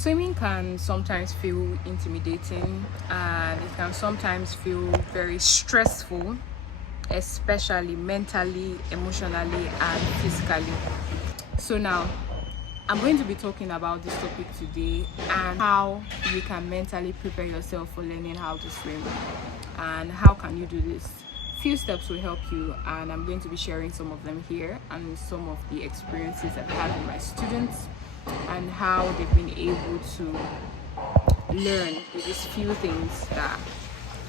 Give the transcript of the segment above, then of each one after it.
Swimming can sometimes feel intimidating and it can sometimes feel very stressful, especially mentally, emotionally, and physically. So, now I'm going to be talking about this topic today and how you can mentally prepare yourself for learning how to swim and how can you do this. Few steps will help you, and I'm going to be sharing some of them here and some of the experiences I've had with my students and how they've been able to learn with these few things that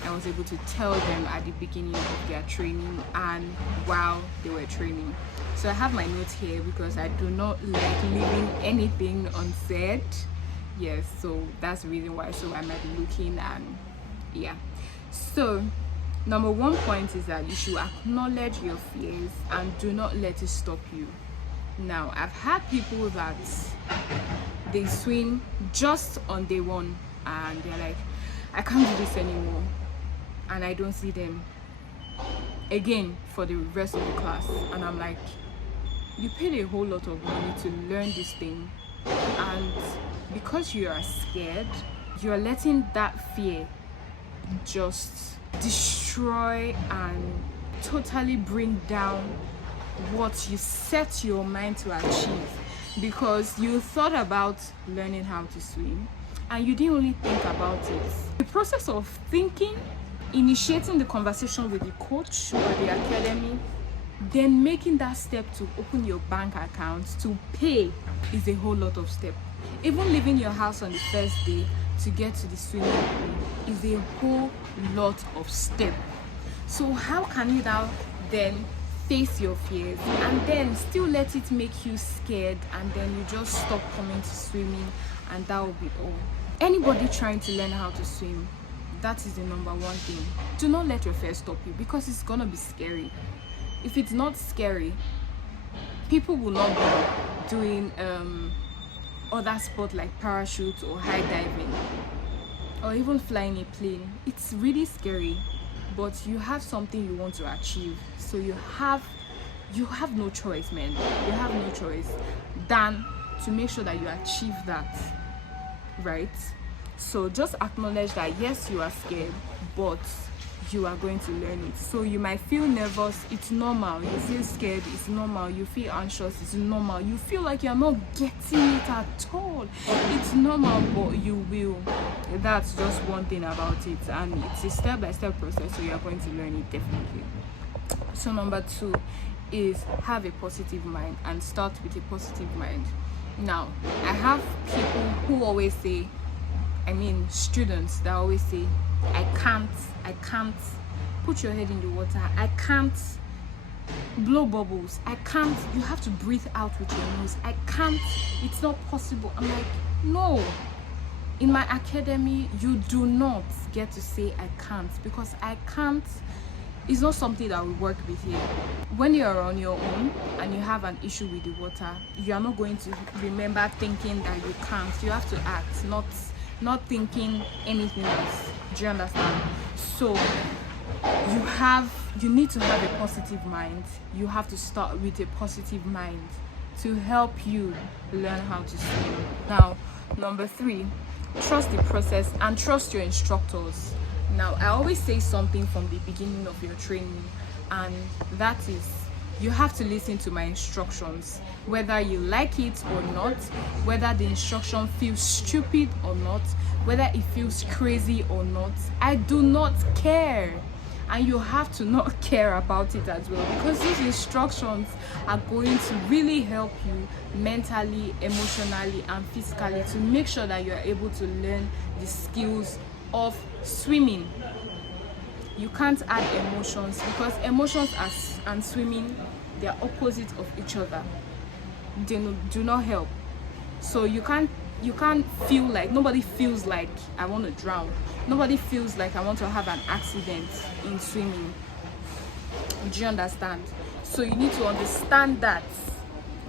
I was able to tell them at the beginning of their training and while they were training. So I have my notes here because I do not like leaving anything unsaid. Yes, so that's the reason why. So I might be looking and yeah. So number one point is that you should acknowledge your fears and do not let it stop you. Now, I've had people that they swim just on day one and they're like, I can't do this anymore, and I don't see them again for the rest of the class. And I'm like, you paid a whole lot of money to learn this thing, and because you are scared, you're letting that fear just destroy and totally bring down what you set your mind to achieve, because you thought about learning how to swim and you didn't really think about it. The process of thinking, initiating the conversation with the coach or the academy, then making that step to open your bank account to pay is a whole lot of step. Even leaving your house on the first day to get to the swimming pool is a whole lot of step. So how can you now then face your fears and then still let it make you scared, and then you just stop coming to swimming, and that will be all? Anybody trying to learn how to swim, that is the number one thing. Do not let your fear stop you, because it's gonna be scary. If it's not scary, people will not be doing other sports like parachute or high diving or even flying a plane. It's really scary, but you have something you want to achieve, so you have no choice, man. You have no choice than to make sure that you achieve that, right? So just acknowledge that yes, you are scared, but you are going to learn it. So you might feel nervous, it's normal. You feel scared, it's normal. You feel anxious, it's normal. You feel like you're not getting it at all, it's normal, but you will. That's just one thing about it, and it's a step-by-step process, so you're going to learn it definitely. So number two is have a positive mind, and start with a positive mind. Now, I have people who always say, students that always say, I can't put your head in the water, I can't blow bubbles, I can't, you have to breathe out with your nose, I can't, it's not possible. I'm like, no. In my academy, you do not get to say I can't, because I can't is not something that we work with here. When you're on your own and you have an issue with the water, you are not going to remember thinking that you can't. You have to act, not thinking anything else. Do you understand? So you need to have a positive mind. You have to start with a positive mind to help you learn how to swim. Now, number three, trust the process and trust your instructors. Now, I always say something from the beginning of your training, and that is, you have to listen to my instructions, whether you like it or not, whether the instruction feels stupid or not, whether it feels crazy or not. I do not care, and you have to not care about it as well, because these instructions are going to really help you mentally, emotionally, and physically to make sure that you are able to learn the skills of swimming. You can't add emotions, because emotions and swimming, they are opposite of each other. They do not help. So you can't feel like, nobody feels like I want to drown, nobody feels like I want to have an accident in swimming. Do you understand? So you need to understand that,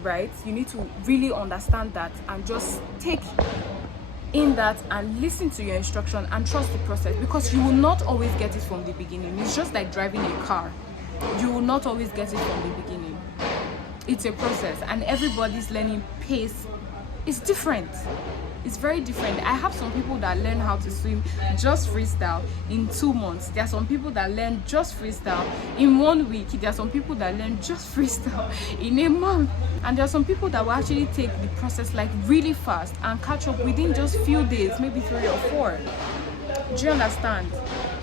right? You need to really understand that and just take in that and listen to your instruction and trust the process, because you will not always get it from the beginning. It's just like driving a car. You will not always get it from the beginning. It's a process, and everybody's learning pace is different. It's very different. I have some people that learn how to swim just freestyle in 2 months. There are some people that learn just freestyle in 1 week. There are some people that learn just freestyle in a month. And there are some people that will actually take the process like really fast and catch up within just few days, maybe 3 or 4. Do you understand?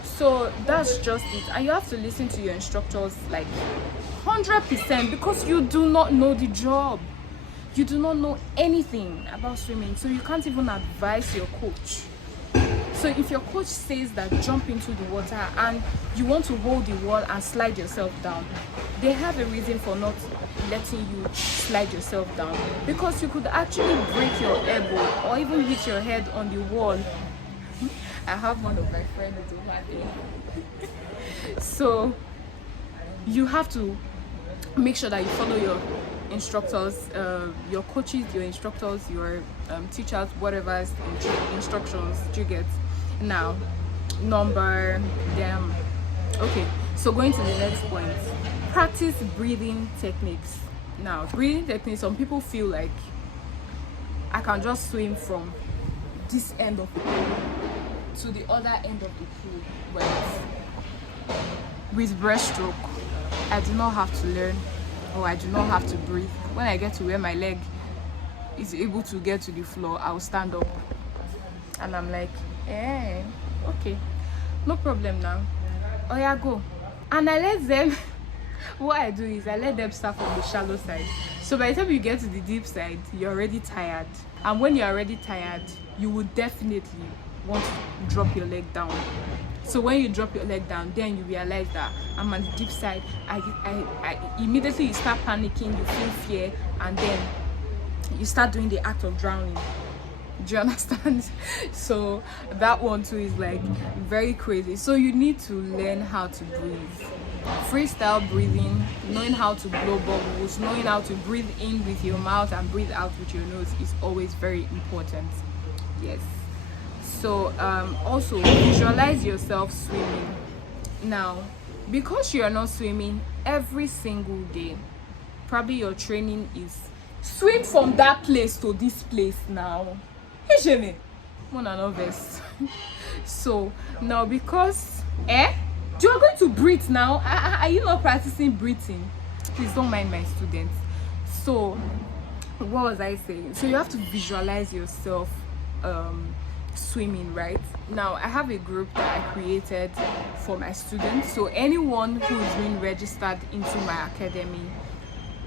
So that's just it. And you have to listen to your instructors like 100%, because you do not know the job. You do not know anything about swimming, so you can't even advise your coach. So if your coach says that jump into the water and you want to hold the wall and slide yourself down, they have a reason for not letting you slide yourself down, because you could actually break your elbow or even hit your head on the wall. I have one of my friends over there. So you have to make sure that you follow your instructors, your coaches, your instructors, your teachers, whatever's instructions you get. Now, okay, so going to the next point, practice breathing techniques. Now, breathing techniques, some people feel like I can just swim from this end of the pool to the other end of the pool, but with breaststroke, I do not have to learn, or I do not have to breathe. When I get to where my leg is able to get to the floor, I'll stand up and I'm like, okay, no problem now. Oh yeah, go. And I let them what I do is I let them start from the shallow side. So by the time you get to the deep side, you're already tired. And when you're already tired, you would definitely want to drop your leg down. So when you drop your leg down, then you realize that I'm on the deep side. I immediately you start panicking, you feel fear, and then you start doing the act of drowning. Do you understand? So that one too is like very crazy. So you need to learn how to breathe. Freestyle breathing, knowing how to blow bubbles, knowing how to breathe in with your mouth and breathe out with your nose is always very important. Yes. So also visualize yourself swimming. Now, because you are not swimming every single day, probably your training is swim from that place to this place now. Hey, vest. So now, because you are going to breathe now, are you not practicing breathing? Please don't mind my students. So what was I saying? So you have to visualize yourself swimming, right? Now I have a group that I created for my students, so anyone who is being registered into my academy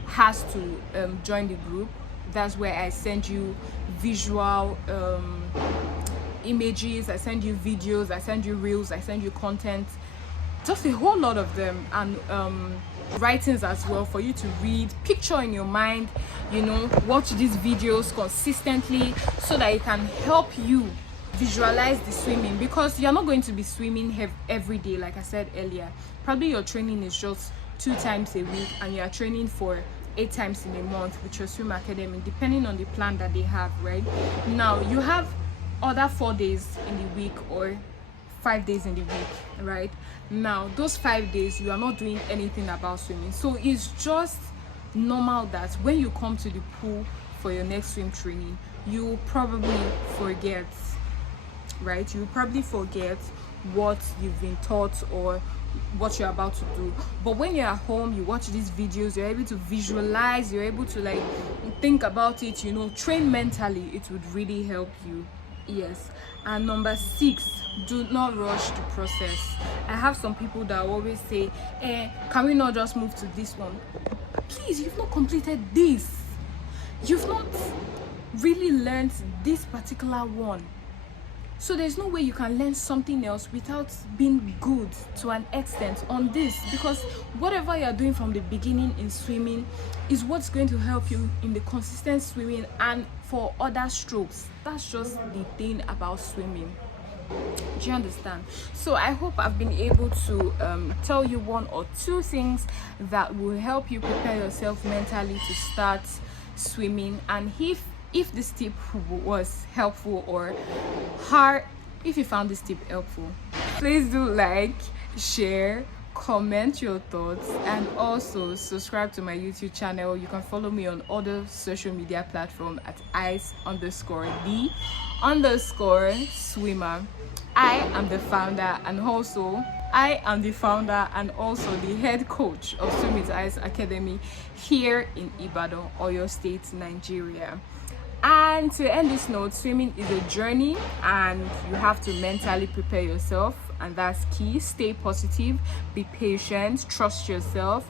has to join the group. That's where I send you visual images, I send you videos, I send you reels, I send you content, just a whole lot of them, and writings as well for you to read, picture in your mind, watch these videos consistently so that it can help you visualize the swimming, because you're not going to be swimming every day. Like I said earlier, probably your training is just 2 times a week and you are training for 8 times in a month with your swim academy, depending on the plan that they have, right? Now you have other 4 days in the week or 5 days in the week, right? Now those 5 days you are not doing anything about swimming, so it's just normal that when you come to the pool for your next swim training, you probably forget, right? You probably forget what you've been taught or what you're about to do. But when you're at home, you watch these videos, you're able to visualize, you're able to like think about it, train mentally. It would really help you. Yes. And number 6, do not rush the process. I have some people that always say, can we not just move to this one? Please, you've not completed this, you've not really learned this particular one. So there's no way you can learn something else without being good to an extent on this, because whatever you're doing from the beginning in swimming is what's going to help you in the consistent swimming and for other strokes. That's just the thing about swimming. Do you understand? So I hope I've been able to tell you 1 or 2 things that will help you prepare yourself mentally to start swimming. And if this tip was helpful or hard, if you found this tip helpful, please do like, share, comment your thoughts, and also subscribe to my YouTube channel. You can follow me on other social media platforms at ice_the_swimmer. I am the founder and also the head coach of Swim with Ice Academy here in Ibadan, Oyo State, Nigeria. And to end this note, swimming is a journey and you have to mentally prepare yourself, and that's key. Stay positive, be patient, trust yourself.